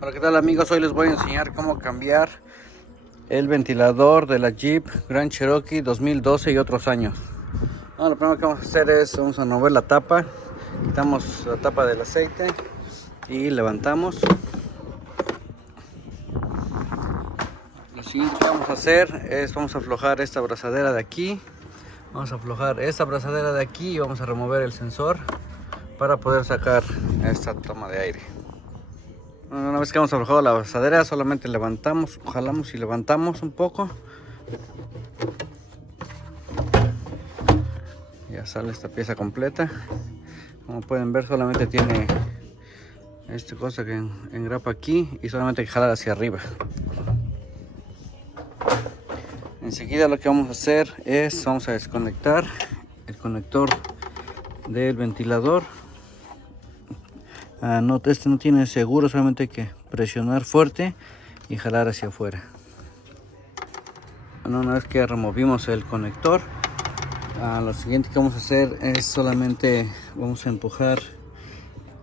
Hola, ¿qué tal amigos? Hoy les voy a enseñar cómo cambiar el ventilador de la Jeep Grand Cherokee 2012 y otros años. Lo primero que vamos a hacer es, vamos a mover la tapa, quitamos la tapa del aceite y levantamos. Lo siguiente que vamos a hacer es, vamos a aflojar esta abrazadera de aquí. Vamos a aflojar esta abrazadera de aquí y vamos a remover el sensor para poder sacar esta toma de aire. Una vez que hemos aflojado la abrazadera, solamente levantamos, jalamos y levantamos un poco. Ya sale esta pieza completa. Como pueden ver, solamente tiene esta cosa que engrapa aquí y solamente hay que jalar hacia arriba. Enseguida lo que vamos a hacer es, vamos a desconectar el conector del ventilador. Este no tiene seguro, solamente hay que presionar fuerte y jalar hacia afuera. Una vez que removimos el conector, lo siguiente que vamos a hacer es solamente vamos a empujar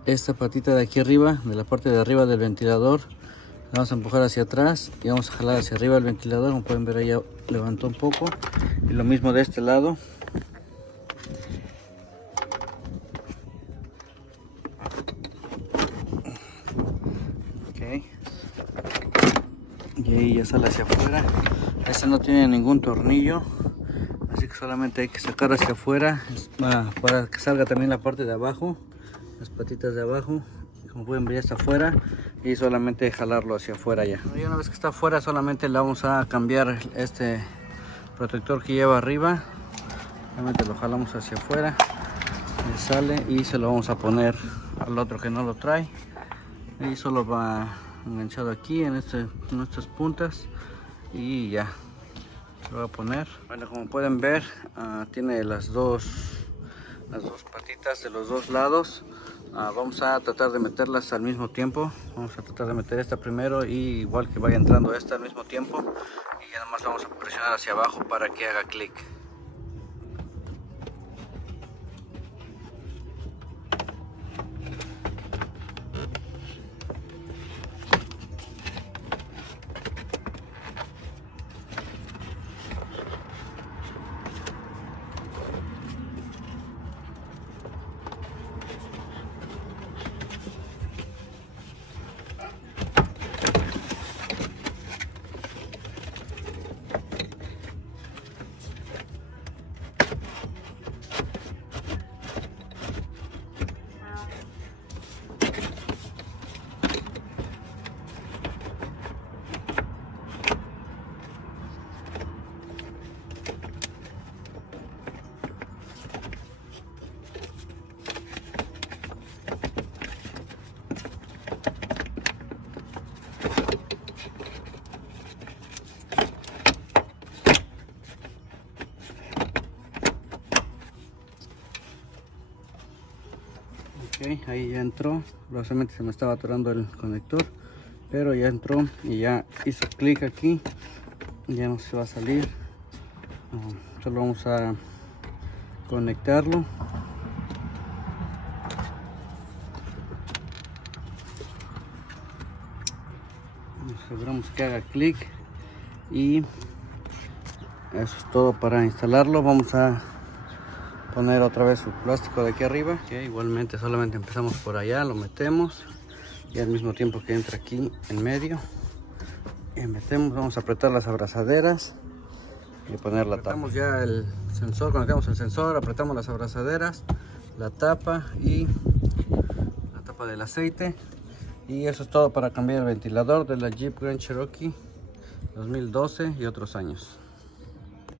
esta patita de aquí arriba, de la parte de arriba del ventilador. La vamos a empujar hacia atrás y vamos a jalar hacia arriba el ventilador. Como pueden ver, ahí ya levantó un poco, y lo mismo de este lado. Y ahí ya sale hacia afuera. Este no tiene ningún tornillo, así que solamente hay que sacar hacia afuera para que salga también la parte de abajo, las patitas de abajo. Como pueden ver, ya está afuera y solamente jalarlo hacia afuera ya. Y una vez que está afuera, solamente le vamos a cambiar este protector que lleva arriba. Solamente lo jalamos hacia afuera, sale, y se lo vamos a poner al otro que no lo trae. Y solo va enganchado aquí en estas puntas y ya se lo voy a poner. Bueno, como pueden ver, tiene las dos patitas de los dos lados. Vamos a tratar de meterlas al mismo tiempo. Vamos a tratar de meter esta primero, y igual que vaya entrando esta al mismo tiempo, y ya nomás vamos a presionar hacia abajo para que haga clic. Ok, ahí ya entró. Probablemente se me estaba atorando el conector, pero ya entró y ya hizo clic aquí. Ya no se va a salir. Solo vamos a conectarlo. Aseguramos que haga clic y eso es todo para instalarlo. Vamos a poner otra vez su plástico de aquí arriba. Igualmente solamente empezamos por allá, lo metemos y al mismo tiempo que entra aquí en medio y metemos, vamos a apretar las abrazaderas y poner la tapa. Apretamos ya el sensor, conectamos el sensor, apretamos las abrazaderas, la tapa y la tapa del aceite, y eso es todo para cambiar el ventilador de la Jeep Grand Cherokee 2012 y otros años.